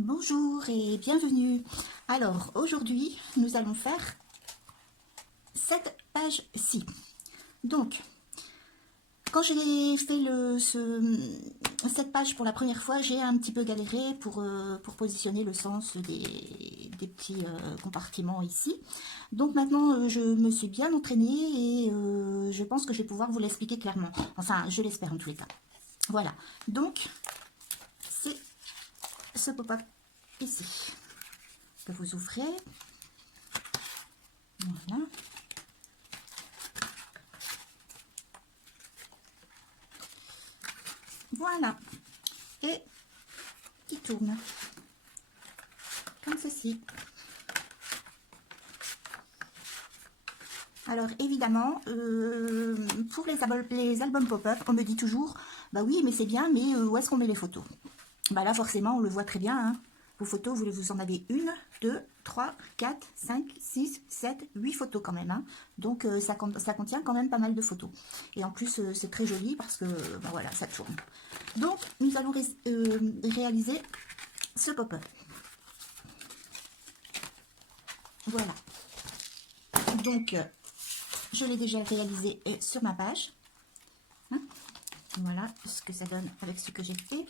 Bonjour et bienvenue. Alors aujourd'hui nous allons faire cette page-ci. Donc quand j'ai fait cette page pour la première fois, j'ai un petit peu galéré pour positionner le sens des petits compartiments ici. Donc maintenant je me suis bien entraînée et je pense que je vais pouvoir vous l'expliquer clairement. Enfin je l'espère en tous les cas. Voilà, donc c'est ce pop-up ici que vous ouvrez. Voilà. Voilà. Et qui tourne comme ceci. Alors évidemment, pour les albums pop-up, on me dit toujours, bah oui, mais c'est bien, mais où est-ce qu'on met les photos? Bah là, forcément, on le voit très bien. Hein. Vos photos, vous en avez 1, 2, 3, 4, 5, 6, 7, 8 photos quand même. Hein. Donc ça contient quand même pas mal de photos. Et en plus, c'est très joli parce que, bah voilà, ça tourne. Donc, nous allons réaliser ce pop-up. Voilà. Donc, je l'ai déjà réalisé sur ma page. Hein, voilà ce que ça donne avec ce que j'ai fait.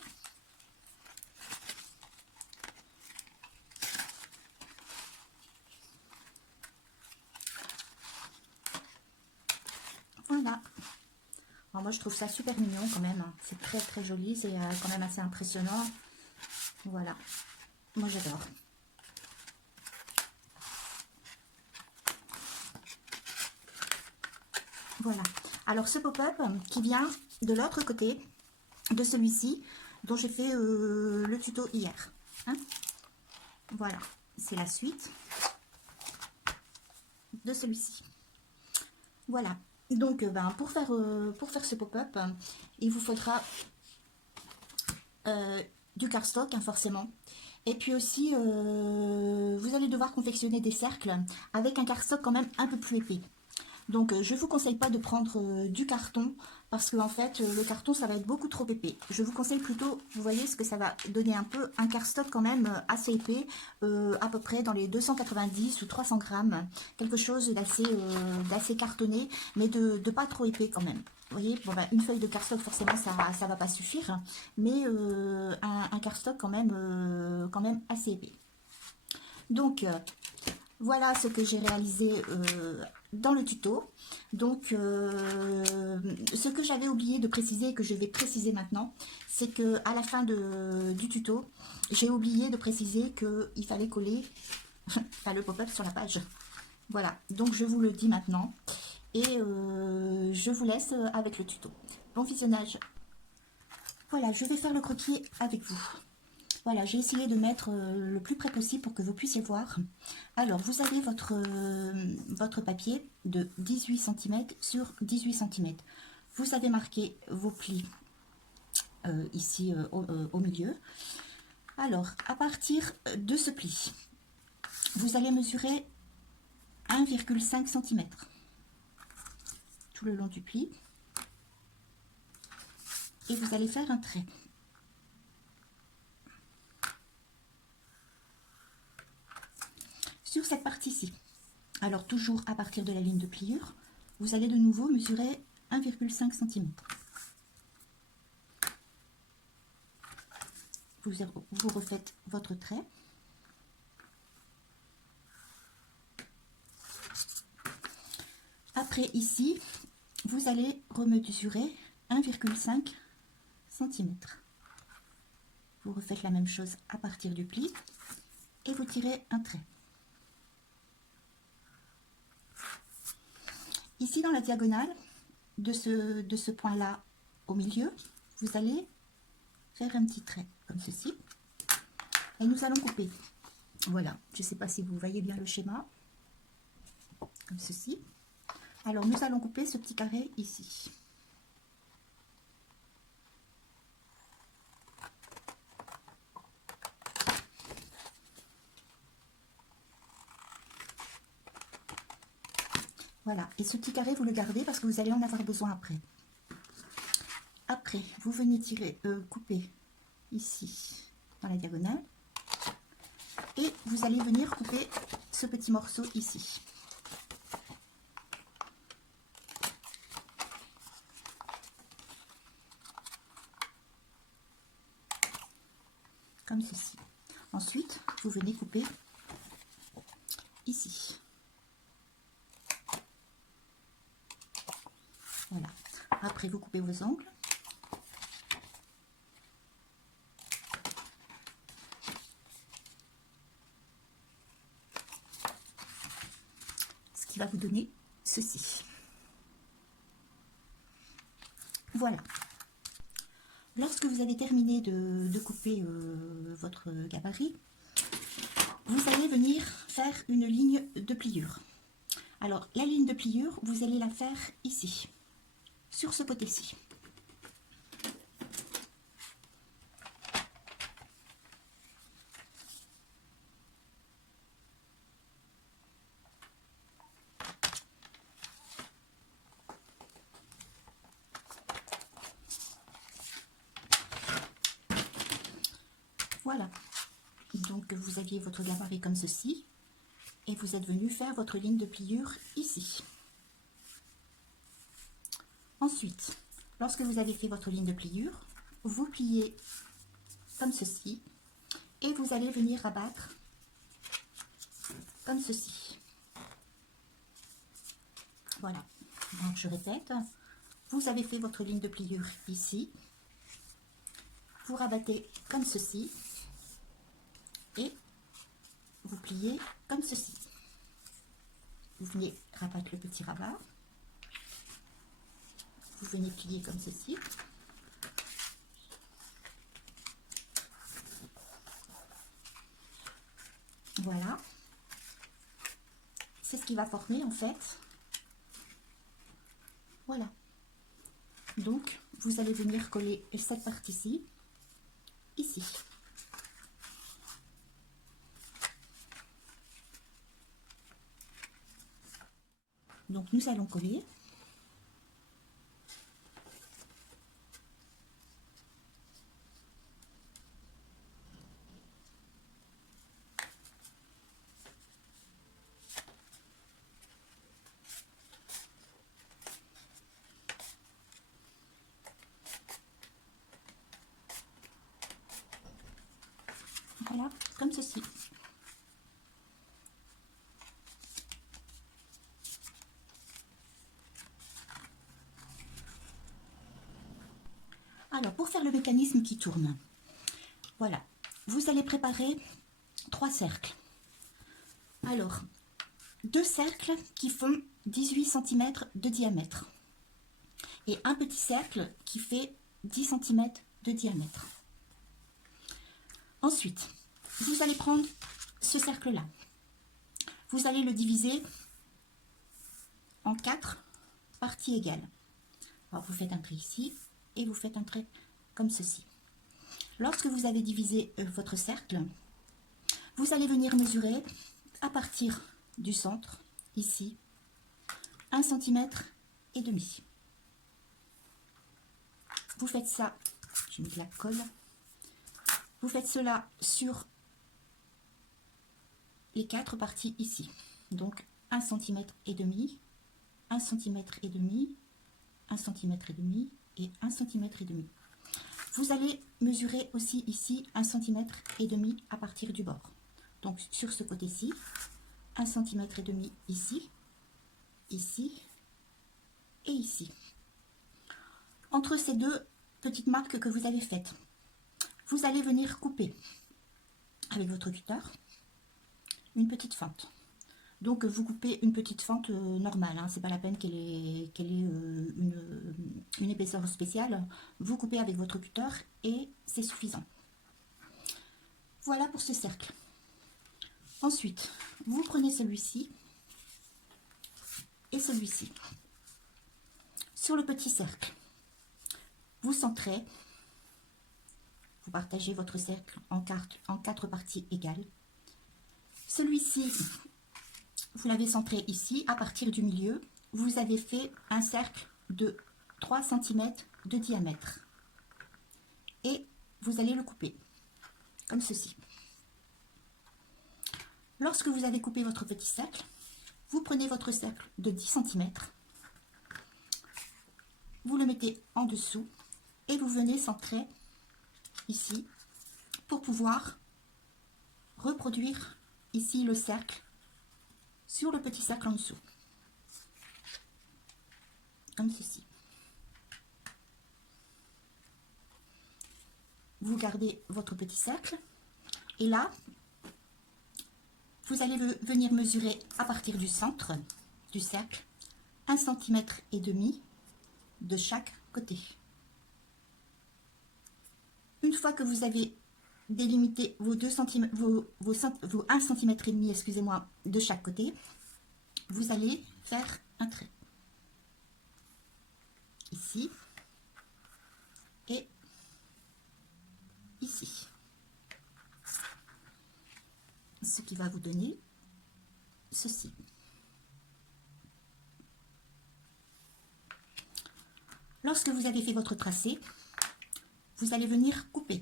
Voilà. Alors moi, je trouve ça super mignon quand même. Hein. C'est très très joli. C'est quand même assez impressionnant. Voilà. Moi, j'adore. Voilà. Alors, ce pop-up qui vient de l'autre côté de celui-ci, dont j'ai fait le tuto hier. Hein, voilà. C'est la suite de celui-ci. Voilà. Donc, pour faire ce pop-up, il vous faudra du cardstock, hein, forcément. Et puis aussi, vous allez devoir confectionner des cercles avec un cardstock quand même un peu plus épais. Donc, je ne vous conseille pas de prendre du carton parce que en fait, le carton, ça va être beaucoup trop épais. Je vous conseille plutôt, vous voyez ce que ça va donner un peu, un cardstock quand même assez épais, à peu près dans les 290 ou 300 grammes. Quelque chose d'assez cartonné, mais de pas trop épais quand même. Vous voyez, bon, bah, une feuille de cardstock, forcément, ça va pas suffire, mais un cardstock quand même assez épais. Donc, voilà ce que j'ai réalisé dans le tuto. Donc, ce que j'avais oublié de préciser et que je vais préciser maintenant, c'est que à la fin du tuto, j'ai oublié de préciser qu'il fallait coller le pop-up sur la page. Voilà, donc je vous le dis maintenant et je vous laisse avec le tuto. Bon visionnage. Voilà, je vais faire le croquis avec vous. Voilà, j'ai essayé de mettre le plus près possible pour que vous puissiez voir. Alors, vous avez votre papier de 18 cm sur 18 cm. Vous avez marqué vos plis ici au milieu. Alors, à partir de ce pli, vous allez mesurer 1,5 cm tout le long du pli. Et vous allez faire un trait. Sur cette partie-ci, alors toujours à partir de la ligne de pliure, vous allez de nouveau mesurer 1,5 cm. Vous refaites votre trait. Après ici, vous allez remesurer 1,5 cm. Vous refaites la même chose à partir du pli et vous tirez un trait. Ici dans la diagonale de ce point-là au milieu, vous allez faire un petit trait comme ceci. Et nous allons couper. Voilà, je ne sais pas si vous voyez bien le schéma. Comme ceci. Alors nous allons couper ce petit carré ici. Voilà, et ce petit carré, vous le gardez parce que vous allez en avoir besoin après. Après, vous venez couper ici, dans la diagonale. Et vous allez venir couper ce petit morceau ici. Comme ceci. Ensuite, vous venez couper ici. Voilà. Après, vous coupez vos angles. Ce qui va vous donner ceci. Voilà. Lorsque vous avez terminé de couper votre gabarit, vous allez venir faire une ligne de pliure. Alors, la ligne de pliure, vous allez la faire ici, sur ce côté-ci. Voilà. Donc, vous aviez votre gabarit comme ceci. Et vous êtes venu faire votre ligne de pliure ici. Ensuite, lorsque vous avez fait votre ligne de pliure, vous pliez comme ceci. Et vous allez venir rabattre comme ceci. Voilà. Donc, je répète. Vous avez fait votre ligne de pliure ici. Vous rabattez comme ceci. Et vous pliez comme ceci. Vous venez rabattre le petit rabat. Vous venez plier comme ceci. Voilà. C'est ce qui va former en fait. Voilà. Donc, vous allez venir coller cette partie-ci, ici. Donc, nous allons coller. Voilà, comme ceci. Alors, pour faire le mécanisme qui tourne, voilà, vous allez préparer 3 cercles. Alors, 2 cercles qui font 18 cm de diamètre et un petit cercle qui fait 10 cm de diamètre. Ensuite, vous allez prendre ce cercle-là. Vous allez le diviser en 4 parties égales. Alors, vous faites un trait ici et vous faites un trait comme ceci. Lorsque vous avez divisé votre cercle, vous allez venir mesurer à partir du centre, ici, 1 cm et demi. Vous faites ça, j'ai mis de la colle, vous faites cela sur les 4 parties ici. Donc 1 cm et demi, 1 cm et demi, 1 cm et demi et 1 cm et demi. Vous allez mesurer aussi ici 1 cm et demi à partir du bord. Donc sur ce côté-ci, 1 cm et demi ici, ici et ici. Entre ces deux petites marques que vous avez faites, vous allez venir couper avec votre cutter une petite fente. Donc vous coupez une petite fente normale, hein, c'est pas la peine qu'elle ait une épaisseur spéciale. Vous coupez avec votre cutter et c'est suffisant. Voilà pour ce cercle. Ensuite, vous prenez celui-ci et celui-ci. Sur le petit cercle, vous centrez, vous partagez votre cercle en 4 parties égales. Celui-ci, vous l'avez centré ici, à partir du milieu, vous avez fait un cercle de 3 cm de diamètre. Et vous allez le couper, comme ceci. Lorsque vous avez coupé votre petit cercle, vous prenez votre cercle de 10 cm, vous le mettez en dessous et vous venez centrer ici pour pouvoir reproduire ici le cercle sur le petit cercle en dessous, comme ceci. Vous gardez votre petit cercle et là, vous allez venir mesurer à partir du centre du cercle 1,5 cm de chaque côté. Une fois que vous avez délimité vos 1,5 cm, excusez-moi, de chaque côté, vous allez faire un trait ici et ici, ce qui va vous donner ceci. Lorsque vous avez fait votre tracé, vous allez venir couper.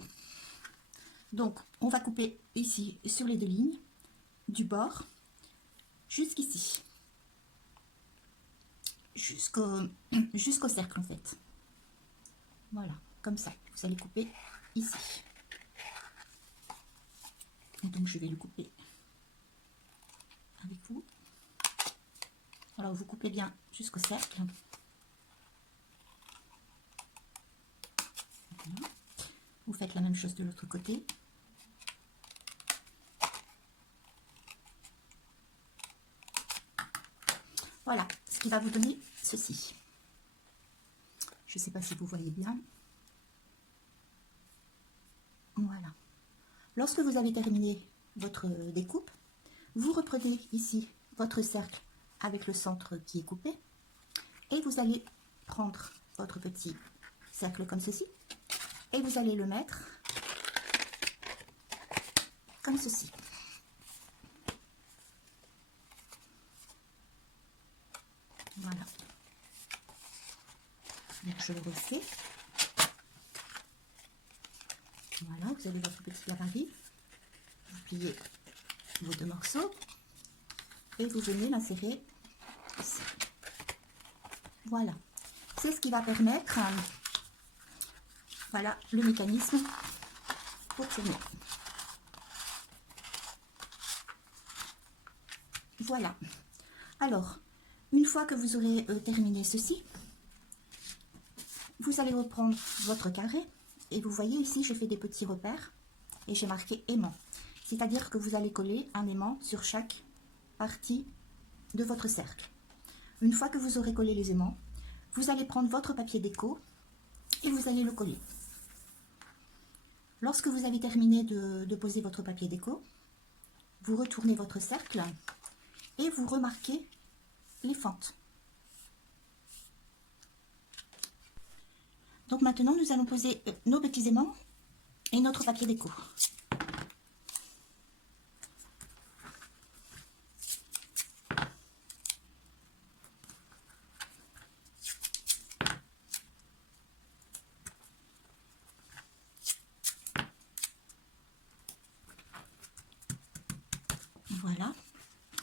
Donc, on va couper ici sur les deux lignes, du bord jusqu'ici, jusqu'au cercle en fait. Voilà, comme ça. Vous allez couper ici. Et donc, je vais le couper avec vous. Alors, vous coupez bien jusqu'au cercle. Voilà. Vous faites la même chose de l'autre côté. Voilà, ce qui va vous donner ceci. Je ne sais pas si vous voyez bien. Voilà. Lorsque vous avez terminé votre découpe, vous reprenez ici votre cercle avec le centre qui est coupé et vous allez prendre votre petit cercle comme ceci et vous allez le mettre comme ceci. Voilà. Donc je le refais. Voilà, vous avez votre petit gabarit. Vous pliez vos deux morceaux et vous venez l'insérer ici. Voilà. C'est ce qui va permettre, voilà, le mécanisme pour tourner. Voilà. Alors, une fois que vous aurez terminé ceci, vous allez reprendre votre carré et vous voyez ici, je fais des petits repères et j'ai marqué aimant. C'est-à-dire que vous allez coller un aimant sur chaque partie de votre cercle. Une fois que vous aurez collé les aimants, vous allez prendre votre papier déco et vous allez le coller. Lorsque vous avez terminé de poser votre papier déco, vous retournez votre cercle et vous remarquez les fentes. Donc maintenant, nous allons poser nos petits aimants et notre papier déco. Voilà.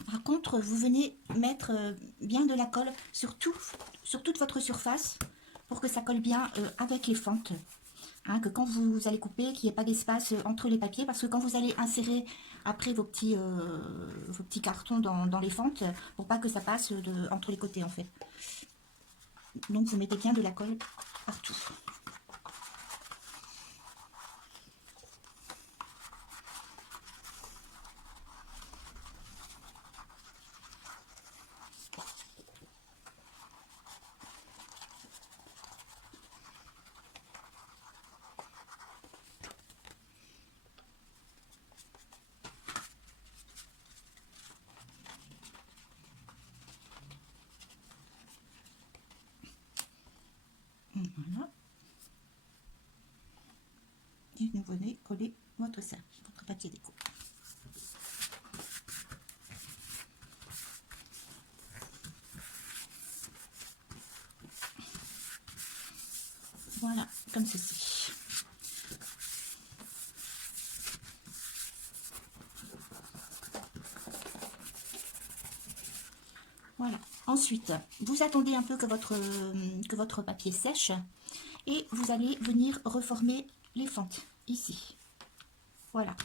Par contre, vous venez mettre bien de la colle sur toute votre surface pour que ça colle bien avec les fentes. Hein, que quand vous allez couper, qu'il n'y ait pas d'espace entre les papiers, parce que quand vous allez insérer après vos petits cartons dans les fentes, pour pas que ça passe entre les côtés en fait. Donc vous mettez bien de la colle partout. Voilà. Et vous venez coller votre cercle, votre papier déco. Voilà, comme ceci. Voilà. Ensuite, vous attendez un peu que votre papier sèche et vous allez venir reformer les fentes ici. Voilà.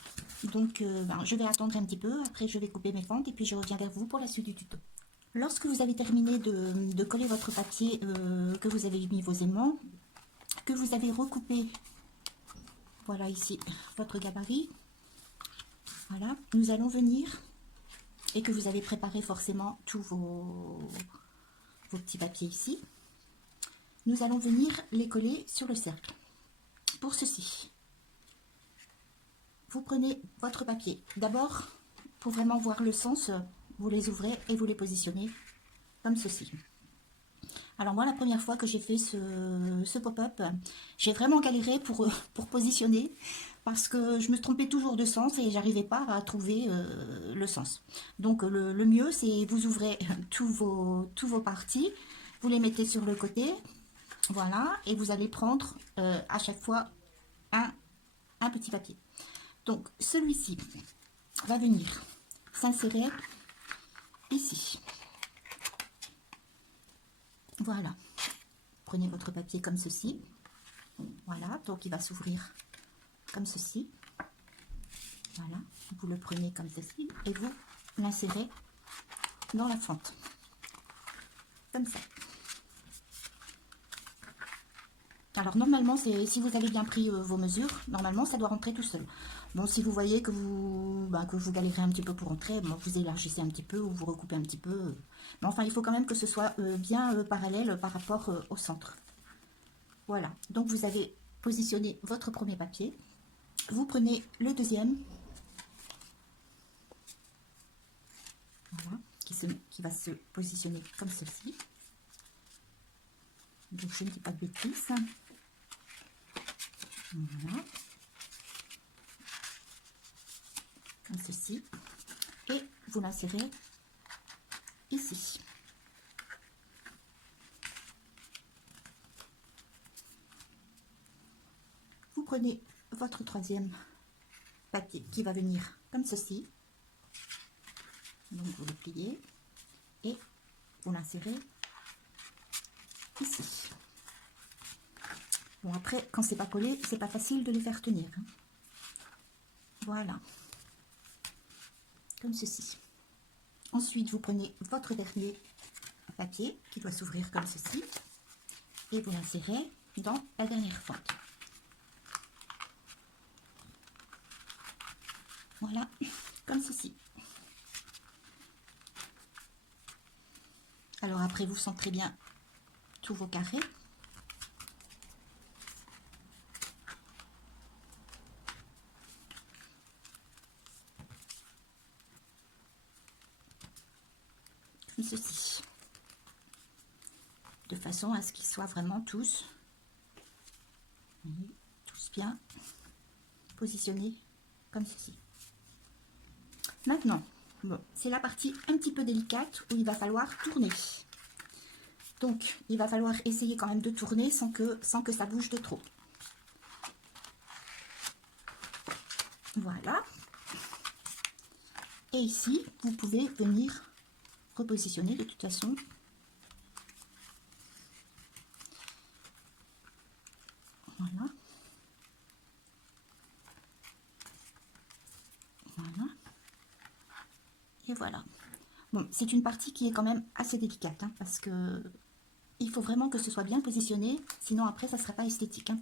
Donc, je vais attendre un petit peu. Après, je vais couper mes fentes et puis je reviens vers vous pour la suite du tuto. Lorsque vous avez terminé de coller votre papier, que vous avez mis vos aimants, que vous avez recoupé, voilà ici, votre gabarit, voilà, nous allons venir, et que vous avez préparé forcément tous vos petits papiers ici, nous allons venir les coller sur le cercle. Pour ceci, vous prenez votre papier. D'abord, pour vraiment voir le sens, vous les ouvrez et vous les positionnez comme ceci. Alors moi, la première fois que j'ai fait ce pop-up, j'ai vraiment galéré pour positionner parce que je me trompais toujours de sens et j'arrivais pas à trouver le sens. Donc le mieux, c'est vous ouvrez tous vos parties, vous les mettez sur le côté, voilà, et vous allez prendre à chaque fois un petit papier. Donc celui-ci va venir s'insérer ici. Voilà, prenez votre papier comme ceci. Voilà, donc il va s'ouvrir comme ceci. Voilà, vous le prenez comme ceci et vous l'insérez dans la fente. Comme ça. Alors normalement, si vous avez bien pris vos mesures, normalement ça doit rentrer tout seul. Bon, si vous voyez que vous galérez un petit peu pour rentrer, bon, vous élargissez un petit peu ou vous recoupez un petit peu. Mais enfin, il faut quand même que ce soit bien parallèle par rapport au centre. Voilà, donc vous avez positionné votre premier papier. Vous prenez le deuxième. Voilà, qui va se positionner comme ceci. Donc je ne dis pas de bêtises. Voilà. Comme ceci. Et vous l'insérez ici. Vous prenez votre troisième papier qui va venir comme ceci. Donc vous le pliez et vous l'insérez ici. Bon, après, quand c'est pas collé, c'est pas facile de les faire tenir. Voilà. Comme ceci. Ensuite, vous prenez votre dernier papier qui doit s'ouvrir comme ceci et vous l'insérez dans la dernière fente. Voilà, comme ceci. Alors après, vous centrez bien tous vos carrés. Comme ceci. De façon à ce qu'ils soient vraiment tous bien positionnés comme ceci. Maintenant, bon, c'est la partie un petit peu délicate où il va falloir tourner. Donc, il va falloir essayer quand même de tourner sans que ça bouge de trop. Voilà. Et ici, vous pouvez venir repositionner de toute façon. Voilà. Voilà. Et voilà. Bon, c'est une partie qui est quand même assez délicate, hein, parce que il faut vraiment que ce soit bien positionné, sinon après ça ne sera pas esthétique. Hein.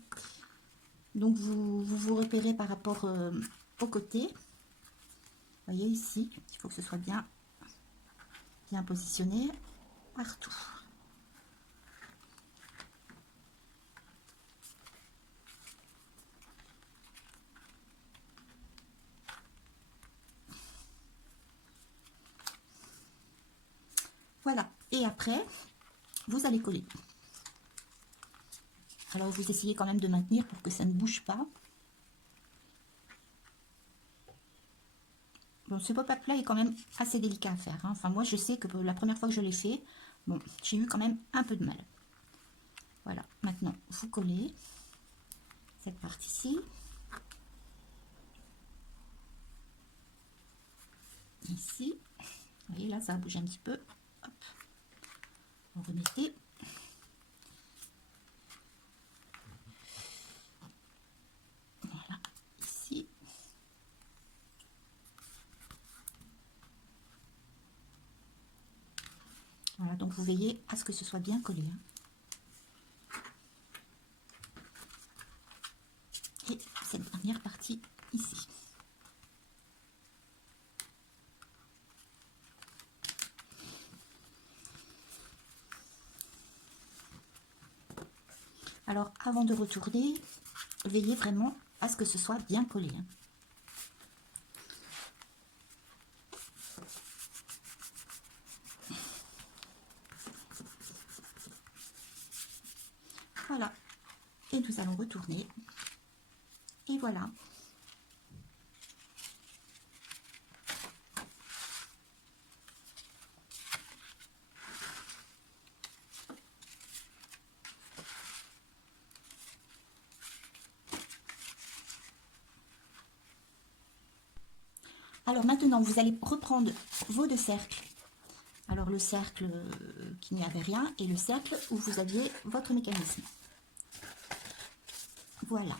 Donc vous repérez par rapport au côté. Vous voyez ici, il faut que ce soit bien positionné partout. Voilà, et après, vous allez coller. Alors vous essayez quand même de maintenir pour que ça ne bouge pas. Bon, ce pop-up là est quand même assez délicat à faire. Hein. Enfin, moi je sais que la première fois que je l'ai fait, bon, j'ai eu quand même un peu de mal. Voilà, maintenant vous collez cette partie-ci. Ici, vous voyez là, ça a bougé un petit peu. Hop. Vous remettez. Voilà, ici. Voilà, donc vous veillez à ce que ce soit bien collé. Et cette dernière partie ici. Alors, avant de retourner, veillez vraiment à ce que ce soit bien collé. Voilà. Et nous allons retourner. Et voilà. Alors maintenant, vous allez reprendre vos deux cercles. Alors le cercle qui n'y avait rien et le cercle où vous aviez votre mécanisme. Voilà.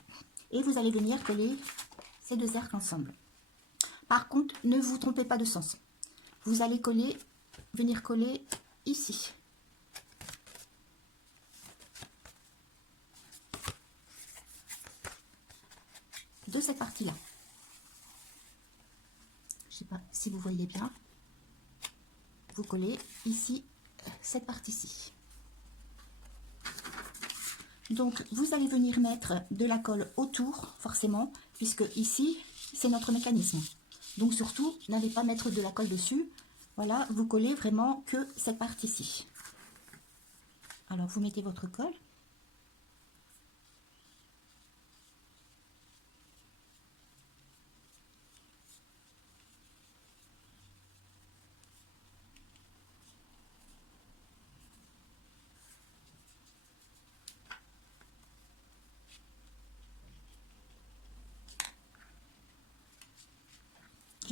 Et vous allez venir coller ces deux cercles ensemble. Par contre, ne vous trompez pas de sens. Vous allez coller, venir coller ici. De cette partie-là. Je ne sais pas si vous voyez bien. Vous collez ici, cette partie-ci. Donc, vous allez venir mettre de la colle autour, forcément, puisque ici, c'est notre mécanisme. Donc, surtout, n'allez pas mettre de la colle dessus. Voilà, vous collez vraiment que cette partie-ci. Alors, vous mettez votre colle.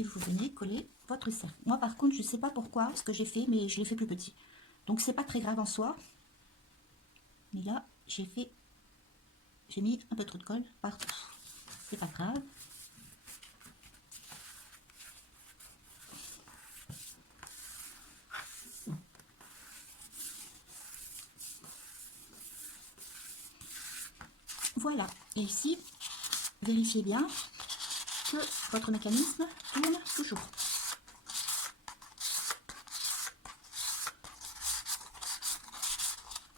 Et vous venez coller votre cercle. Moi, par contre, je ne sais pas pourquoi, ce que j'ai fait, mais je l'ai fait plus petit. Donc, c'est pas très grave en soi. Mais là, j'ai mis un peu trop de colle partout. C'est pas grave. Voilà. Et ici, vérifiez bien que votre mécanisme tourne toujours.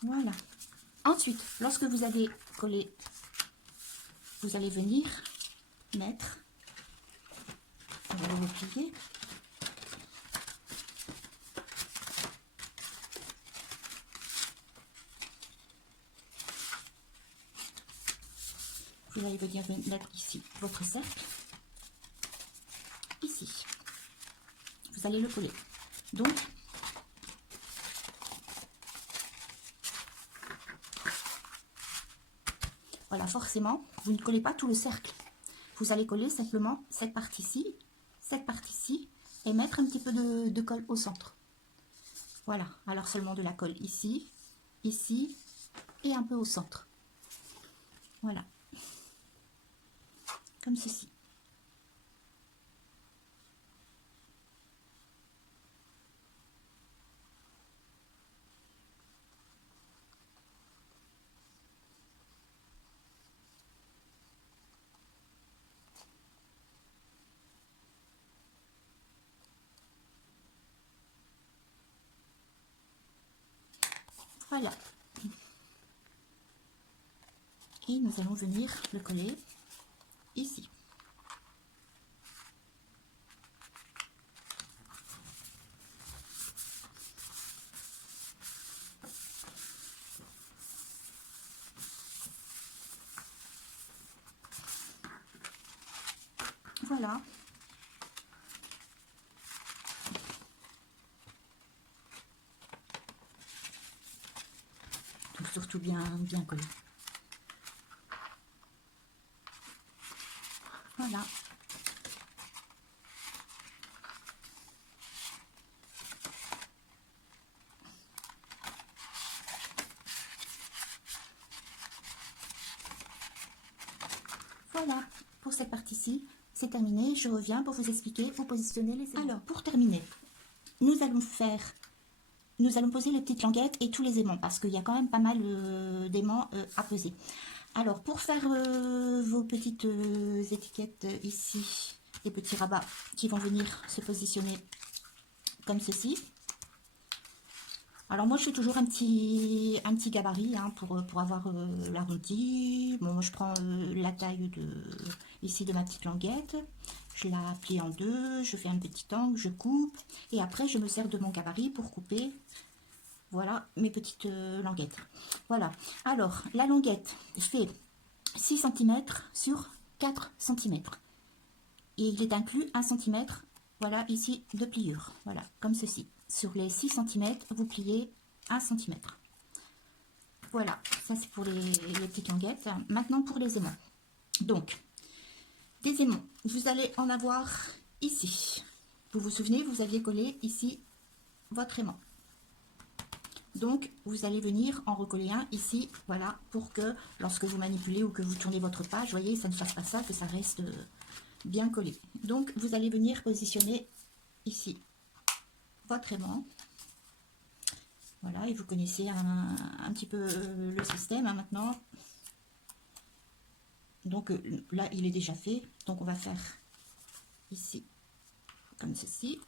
Voilà. Ensuite, lorsque vous avez collé, vous allez venir mettre, on va le replier, vous allez venir mettre ici votre cercle, ici, vous allez le coller. Donc, voilà, forcément, vous ne collez pas tout le cercle. Vous allez coller simplement cette partie-ci, et mettre un petit peu de colle au centre. Voilà, alors seulement de la colle ici, ici, et un peu au centre. Voilà. Comme ceci. Voilà. Et nous allons venir le coller ici. Voilà. Donc surtout bien collé. Voilà. Voilà, pour cette partie-ci, c'est terminé. Je reviens pour vous expliquer, vous positionner les aimants. Alors, pour terminer, nous allons poser les petites languettes et tous les aimants, parce qu'il y a quand même pas mal d'aimants à peser. Alors, pour faire vos petites étiquettes ici, les petits rabats qui vont venir se positionner comme ceci. Alors moi je fais toujours un petit gabarit hein, pour avoir l'arrondi. Bon, moi je prends la taille ici de ma petite languette, je la plie en deux, je fais un petit angle, je coupe et après je me sers de mon gabarit pour couper, voilà mes petites languettes. Voilà, alors la languette fait 6 cm sur 4 cm et il est inclus 1 cm, voilà ici de pliure, voilà comme ceci. Sur les 6 cm, vous pliez 1 cm. Voilà, ça c'est pour les petites languettes. Maintenant pour les aimants. Donc, des aimants, vous allez en avoir ici. Vous vous souvenez, vous aviez collé ici votre aimant. Donc, vous allez venir en recoller un ici, voilà, pour que lorsque vous manipulez ou que vous tournez votre page, voyez, ça ne fasse pas ça, que ça reste bien collé. Donc, vous allez venir positionner ici votre aimant. Voilà, et vous connaissez un petit peu le système hein, maintenant. Donc là, il est déjà fait. Donc on va faire ici, comme ceci.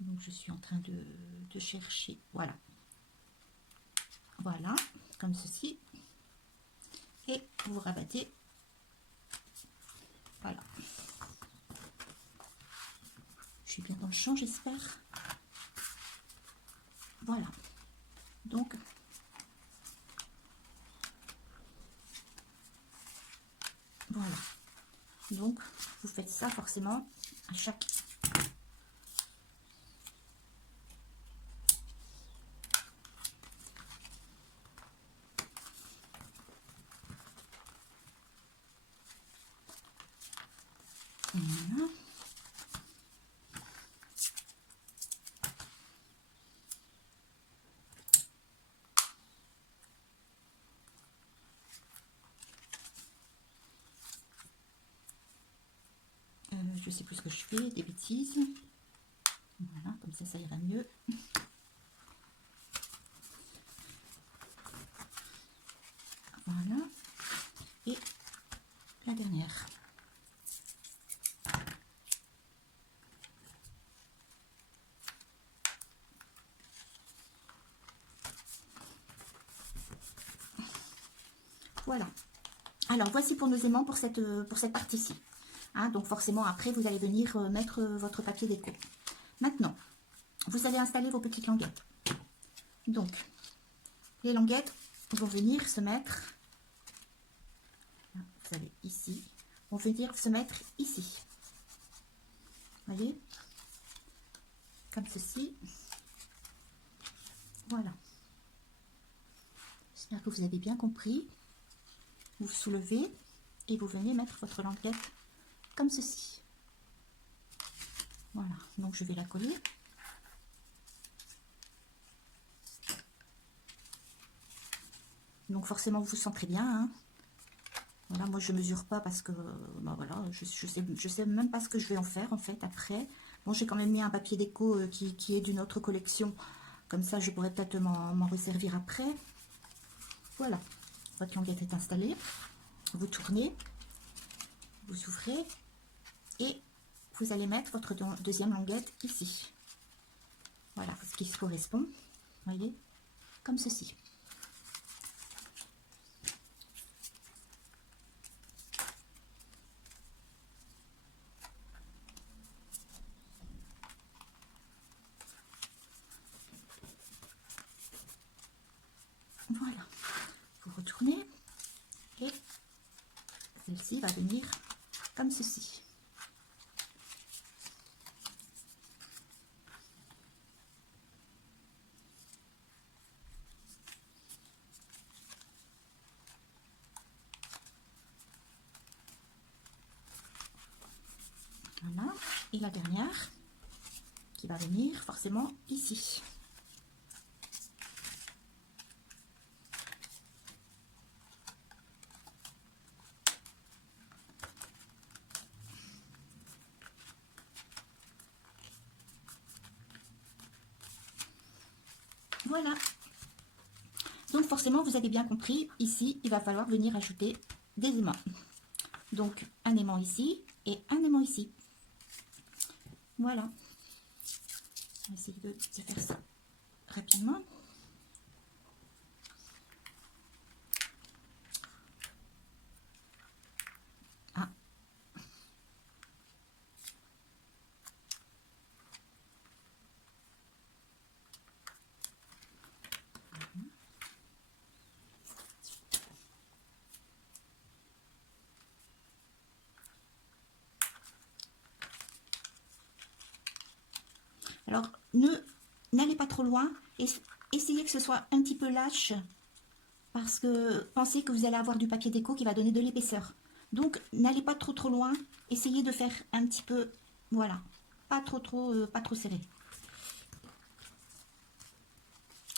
Donc je suis en train de chercher. Voilà. Voilà, comme ceci. Et vous rabattez. Voilà. Je suis bien dans le champ, j'espère. Voilà. Donc, voilà. Donc, vous faites ça forcément à chaque... Voilà. Je sais plus ce que je fais, des bêtises. Voilà, comme ça ira mieux. Voilà. Et la dernière. Voilà. Alors, voici pour nos aimants pour cette partie-ci. Hein, donc, forcément, après, vous allez venir mettre votre papier déco. Maintenant, vous allez installer vos petites languettes. Donc, les languettes vont venir se mettre, vous savez, ici, vont venir se mettre ici. Voyez, comme ceci. Voilà. J'espère que vous avez bien compris. Vous soulevez et vous venez mettre votre languette comme ceci. Voilà, donc je vais la coller. Donc forcément vous sentirez bien. Hein. Voilà, moi je mesure pas parce que bah voilà, je sais même pas ce que je vais en faire en fait après. Bon, j'ai quand même mis un papier déco qui est d'une autre collection. Comme ça je pourrais peut-être m'en resservir après. Voilà, votre languette est installée. Vous tournez, vous ouvrez et vous allez mettre votre deuxième languette ici. Voilà ce qui se correspond. Voyez, comme ceci. Voilà, vous retournez et celle-ci va venir comme ceci. Voilà, et la dernière qui va venir forcément ici. Voilà. Donc forcément, vous avez bien compris, ici, il va falloir venir ajouter des aimants. Donc un aimant ici et un aimant ici. Voilà. On va essayer de faire ça rapidement. Ah. Alors, n'allez pas trop loin. Essayez que ce soit un petit peu lâche. Parce que pensez que vous allez avoir du papier déco qui va donner de l'épaisseur. Donc, n'allez pas trop loin. Essayez de faire un petit peu, voilà, pas trop serré.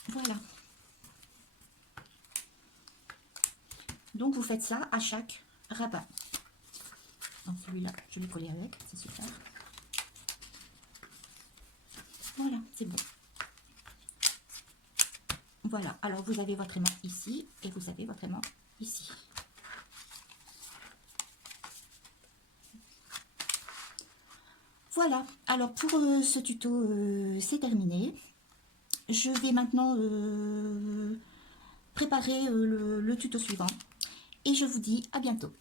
Voilà. Donc, vous faites ça à chaque rabat. Donc, celui-là, je vais coller avec, c'est super. Voilà, c'est bon. Voilà, alors vous avez votre aimant ici et vous avez votre aimant ici. Voilà, alors pour ce tuto, c'est terminé. Je vais maintenant préparer le tuto suivant et je vous dis à bientôt.